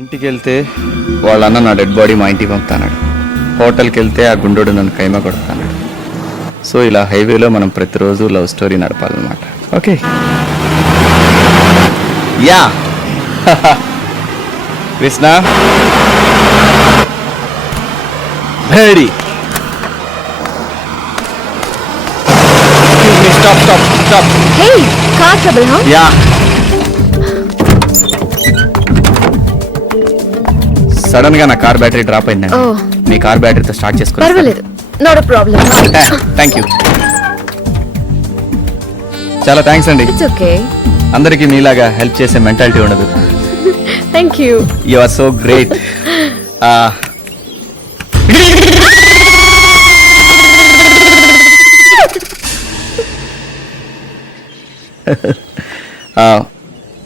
ఇంటికి వెళ్తే వాళ్ళ అన్న నా డెడ్ బాడీ మా ఇంటికి పంపుతాడు. హోటల్కి వెళ్తే ఆ గుండోడు నన్ను కైమా కొడతాడు. సో ఇలా హైవేలో మనం ప్రతిరోజు లవ్ స్టోరీ నడపాలన్నమాట. Okay yeah Krishna ready. Stop stop stop. Hey, car trouble, huh? Yeah sudden గా నా కార్ బ్యాటరీ డ్రాప్ అయిందండి. Oh. మీ కార్ బ్యాటరీతో స్టార్ట్ చేసుకోండి. పర్వాలేదు, not a problem. Thank you. చాలా థ్యాంక్స్ అండి. It's okay. అందరికీ మీలాగా హెల్ప్ చేసే మెంటాలిటీ ఉండదు. Thank you. You are so great.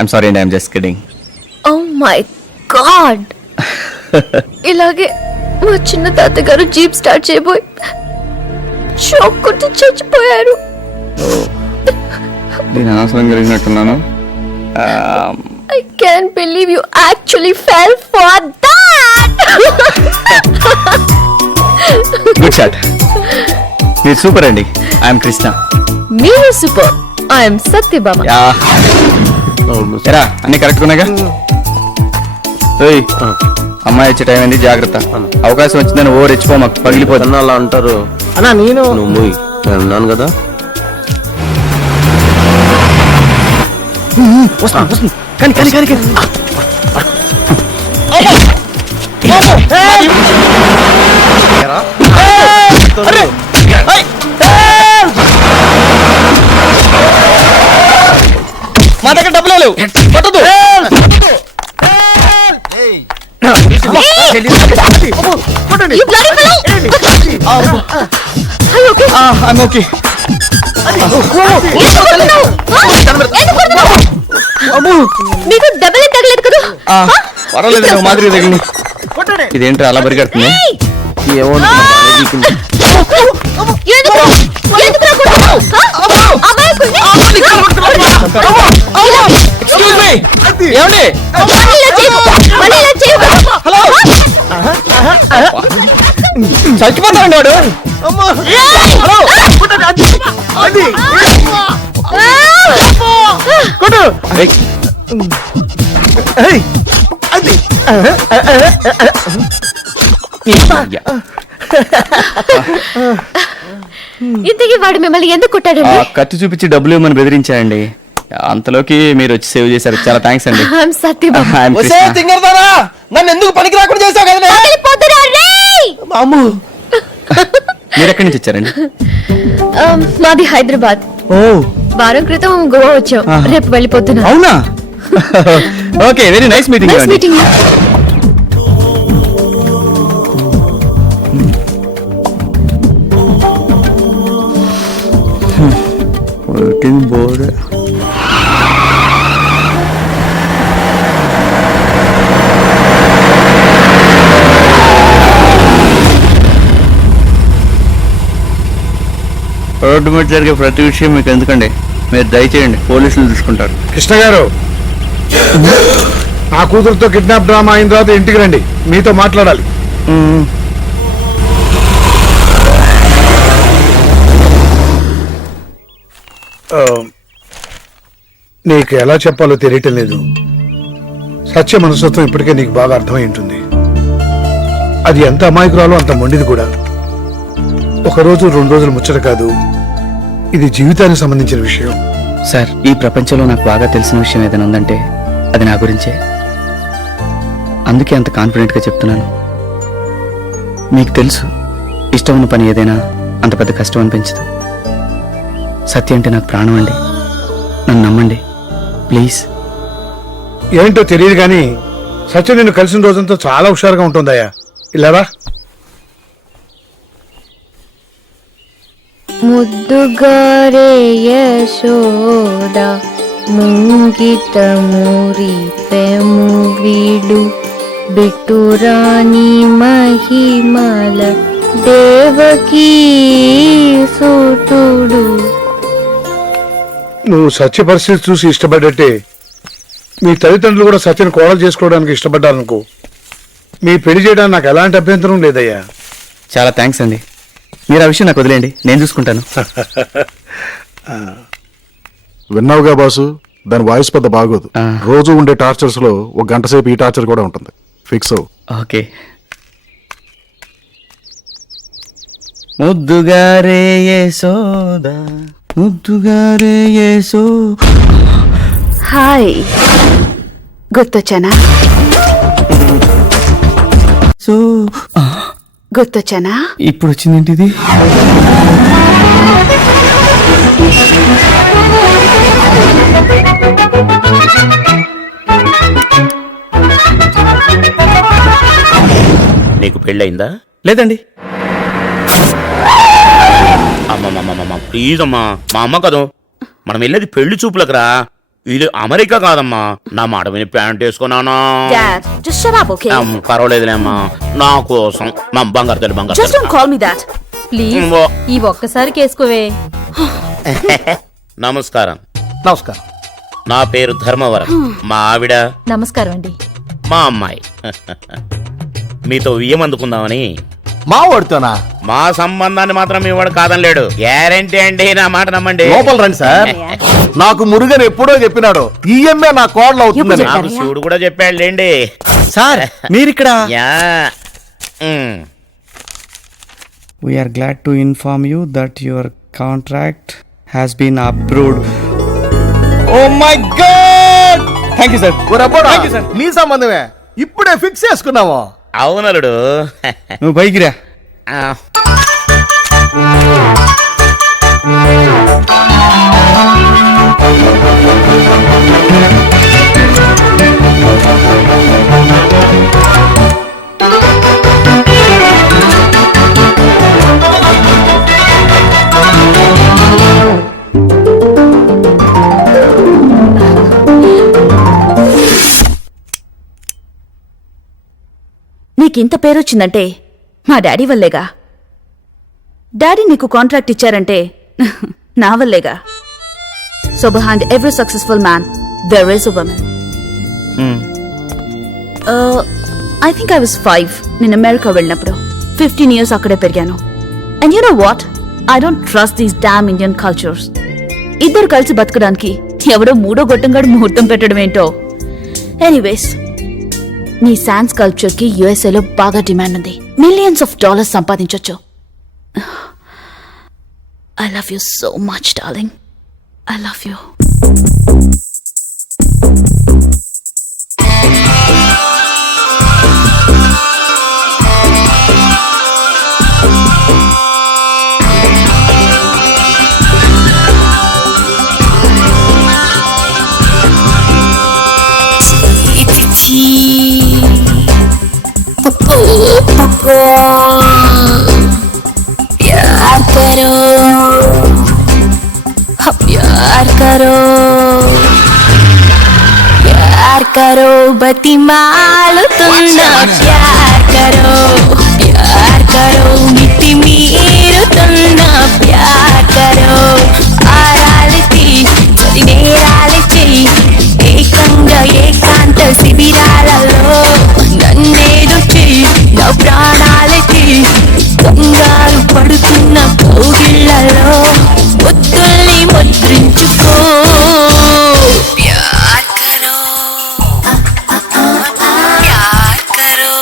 I'm sorry అండి, I'm just kidding. Oh my God. ఇలాగే మా చిన్న తాతగారు జీప్ స్టార్ట్ చేయబోయి షాక్ కొట్టి చచ్చిపోయారు. నేను అనవసరం కలిగినట్టున్నాను. I can't believe you actually fell for that. Good shot. మీరు సూపర్ అండి. ఐఎమ్ కృష్ణ. మీరు సూపర్. ఐఎమ్ సత్యభామ. ఎరా అన్ని కరెక్ట్ ఉన్నాయిగా? ఓయ్ అమ్మాయి వచ్చే టైం అయింది, జాగ్రత్త. అవకాశం వచ్చిందని ఓ రెచ్చిపో, మాకు పగిలిపోతుంది. అలా అంటారు అన్నా. నేను నువ్వు నేను ఉన్నాను కదా. మా దగ్గర డబ్బులు లేవు. పట్టదు. You bloody fellow. Are you okay? I'm okay. మీకు దెబ్బలే తగలేదు కదా? పర్వాలేదు, నువ్వు మాదిరి తగిలింది. ఇదేంటి అలా పరిగెడుతుంది? ఏమో ఏమండి? చచ్చిపోతారండి వాడు. ఇంతకీ వాడు మిమ్మల్ని ఎందుకు కొట్టాడండి? కత్తి చూపించి డబ్బులు ఇవ్వమని బెదిరించాయండి. అంతలోకి మీరు వచ్చి సేవ్ చేశారు. చాలా థ్యాంక్స్ అండి. I'm Satyabama. I'm Krishna. నన్ను ఎందుకు పనికి రాకుండా చేసావు కదా? మీరు ఎక్కడి నుంచి వచ్చారండి? మాది హైదరాబాద్. వారం క్రితం గోవా వచ్చాం. రేపు వెళ్ళిపోతున్నా. అవునా? Okay, very nice meeting. Nice meeting you. Working board. Road మీద జరిగే ప్రతి విషయం మీకు ఎందుకండి? మీరు దయచేయండి, పోలీసులు చూసుకుంటారు. కృష్ణ గారు, నా కూతురుతో కిడ్నాప్ డ్రామా అయిన తర్వాత ఇంటికి రండి, మీతో మాట్లాడాలి. నీకు ఎలా చెప్పాలో తెలియటం లేదు. సత్య మనస్తత్వం ఇప్పటికే నీకు బాగా అర్థమై ఉంటుంది. అది ఎంత అమాయకురాలో అంత మొండిది కూడా. ఒక రోజు 2 రోజులు ముచ్చట కాదు, ఇది జీవితానికి సంబంధించిన విషయం. సార్, ఈ ప్రపంచంలో నాకు బాగా తెలిసిన విషయం ఏదైనా ఉందంటే అది నా గురించే. అందుకే అంత కాన్ఫిడెంట్గా చెప్తున్నాను. మీకు తెలుసు, ఇష్టం ఉన్న పని ఏదైనా అంత పెద్ద కష్టం అనిపించదు. సత్య అంటే నాకు ప్రాణం అండి. నన్ను నమ్మండి ప్లీజ్. ఏంటో తెలియదు కానీ సత్య నిన్ను కలిసిన రోజంతా చాలా హుషారుగా ఉంటుందయ్యా. ఇలారా. ముద్దుగారే యశోద ముంగిట మురిపెము వీడు బిట్టురాని మహిమల దేవకీ సూటుడు. నువ్వు సత్య పరిస్థితి చూసి ఇష్టపడ్డట్టే మీ తల్లిదండ్రులు కూడా సత్యని కోడలు చేసుకోవడానికి ఇష్టపడ్డారనుకో, మీ పెళ్లి చేయడానికి నాకు ఎలాంటి అభ్యంతరం లేదయ్యా. చాలా థ్యాంక్స్ అండి. మీరు ఆ విషయం నాకు వదిలేయండి, నేను చూసుకుంటాను. విన్నావుగా బాసు, దాని వాయిస్ పెద్ద బాగోదు. ఆ. రోజు ఉండే టార్చర్స్ లో ఒక గంట సేపు ఈ టార్చర్ కూడా ఉంటుంది. ఫిక్స్ అవు. ఓకే. ముద్దుగారే యశోదా, ముద్దుగారే యశో. హాయ్, గుర్తొచ్చానా? సో గుర్తొచ్చానా? ఇప్పుడు వచ్చిందేంటి ఇది? నీకు పెళ్ళయిందా? లేదండి. అమ్మమ్మమ్మమ్మ ప్లీజ్ అమ్మా, మా అమ్మ కదూ, మనం వెళ్ళేది పెళ్లి చూపులకు రా, ఇది అమెరికా కాదమ్మా. నా మాట విని pant వేసుకున్నానా? Dad, just shut up, okay? పర్వాలేదులే అమ్మా, నా కోసం మా బంగారు తల్లి బంగారు Just don't call me that. Please ఈ ఒక్కసారి కేసుకోవే. నమస్కారం. నమస్కారం. నా పేరు ధర్మవరం, మా ఆవిడ నమస్కారం అండి. మా అమ్మాయి. మీతో వియ్యం అందుకుందామని. మా వాడుతోనా? మా సంబంధాన్ని మాత్రం మీ వాడు కాదనలేడు, గ్యారంటీ అండి, నా మాట నమ్మండి. లోపల రండి సార్. నాకు మురుగన్ ఎప్పుడో చెప్పినాడు ఈఎంఏ నా కోడలు అవుతుందని. నాకు శివుడు కూడా చెప్పాడు లేండి. సార్ మీరిక్కడ? Yeah. We are glad to inform you that your contract has been approved. Oh my God, thank you sir. నీ సంబంధమే ఇప్పుడే ఫిక్స్ చేసుకున్నాము. అవునలుడు. నువ్వు పైకి రా. నీకింత పేరొచ్చిందంటే మా డాడీ వల్లేగా. డాడీ నీకు కాంట్రాక్ట్ ఇచ్చారంటే నా వల్లేగా. So behind every successful man there is a woman. I think I was 5 నేను అమెరికా వెళ్ళినప్పుడు. 15 years అక్కడే పెరిగాను. And you know what, I don't trust these damn Indian cultures. ఇద్దరు కలిసి బతకడానికి ఎవడో మూడో గొట్టంగాడు ముహూర్తం పెట్టడం ఏంటో. ఎనీవేస్, నీ శాన్స్ కల్చర్ కి యుఎస్ఏలో బాగా డిమాండ్ ఉంది. మిలియన్స్ ఆఫ్ డాలర్స్ సంపాదించొచ్చు. I love you so much darling. I love you. प्यार करो, प्यार करो, प्यार करो, బతిమాలుతున్నా. ప్యార్ కరో, ప్యార్ కరో, మితిమీరుతున్నా. ప్యార్ కరో, ఆరాలితి నేరాలిచి ఏకంగా ఏకాంత శిబిరాలలో నన్నేదుచి నా ప్రాణాలకి కంగారు పడుతున్న కౌగిళ్లలో ఒత్తుల్ని ముద్రించుకో. ప్యార్ కరో, ప్యార్ కరో,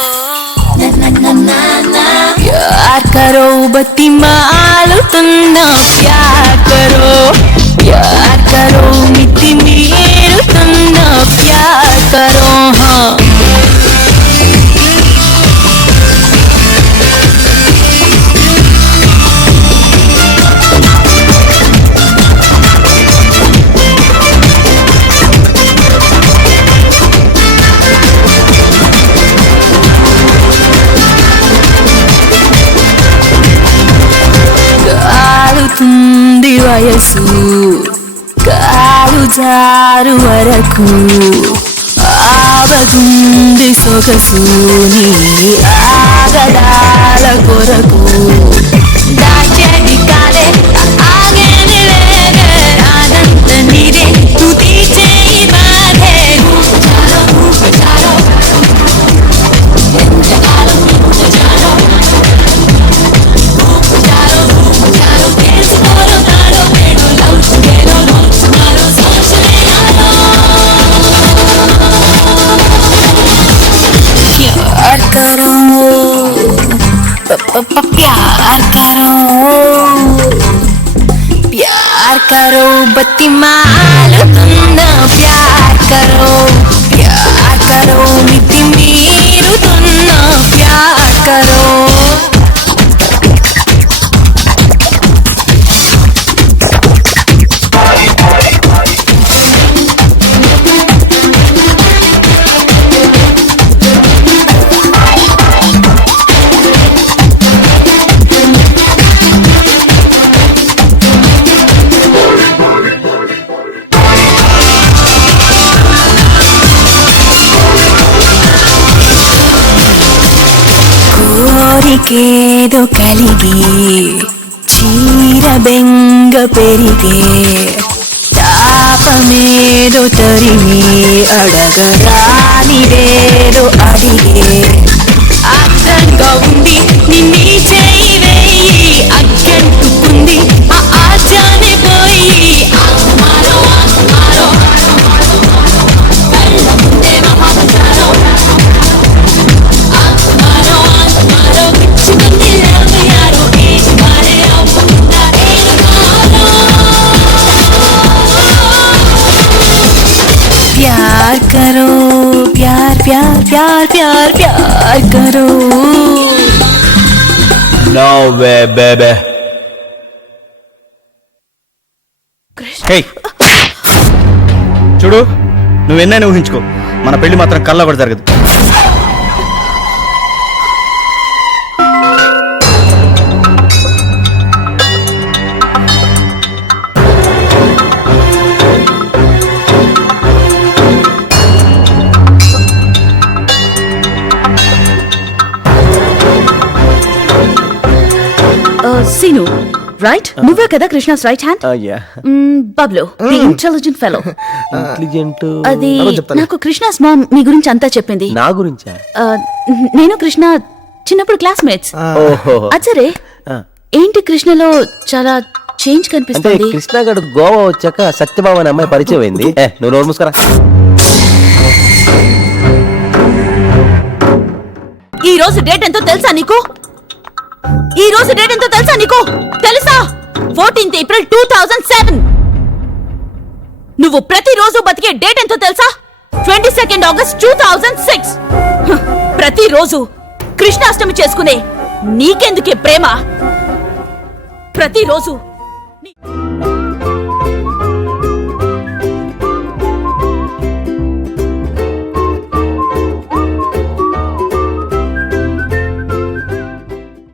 ప్యార్ కరో, బతిమాలుతున్నా. ప్యార్ కరో, ప్యార్ కరో, మితిమీరుతున్నా. ప్యార్ కరో. కాలుతుంది వయసు, కాలు జారు వరకు ఆవగుంది సొగసు నీ ఆగడాల కొరకు. దాచేది కాదే, ఆగేది లేదే, అదంత నీదే, తుది చేయి బాధే. प्यार करो बत्ती मालो तुम ना प्यार करो मिट्टी मीरू तुम ना प्यार करो కోరికేదో కలిగి చీర బెంగ పెరిగే తాపమేదో తరిమి అడగరానిదేదో అడిగే అర్థంగా ఉంది నిన్నీ చేయి వేయి అగ్గంటుకుంది ఆ ఆచానే పోయి ఆత్మారో ఆత్మారో కళ్ళ ముందే మహావతారో ఆత్మారో ఆత్మారో పిచ్చుకుంది లవ్ యారో ఏజ్ మారే అవుతుందా ఏడుకోరో प्यार करो प्यार प्यार प्यार प्यार प्यार करो నో వే బేబే. హే చూడు, నువ్వెన్నైనా ఊహించుకో, మన పెళ్లి మాత్రం కల్లా కూడా జరగదు. సీను రైట్, నువ్వే కదా Krishna's right hand. Bablu the intelligent fellow. అది నాకు కృష్ణాస్ మామ్ మీ గురించి అంతా చెప్పింది. నా గురించా? నేను కృష్ణ చిన్నప్పుడు క్లాస్మేట్స్. అచ్చరే ఏంటి కృష్ణలో చాలా చేంజ్ అంటే కనిపిస్తుంది. కృష్ణగాడు గోవా వచ్చాక సత్యభామ అనే అమ్మాయి పరిచయం అయింది. నువ్వు నోరు మూసుకురా. ఈ రోజు డేట్ ఎంతో తెలుసా నీకు? ఈ రోజు డేట్ ఎంతో తెలుసా నీకు? తెలుసా? 14th April 2007. నువ్వు ప్రతిరోజు బతికే డేట్ ఎంతో తెలుసా? 22nd August 2006. ప్రతిరోజు కృష్ణాష్టమి చేసుకునే నీకెందుకే ప్రేమ? ప్రతిరోజు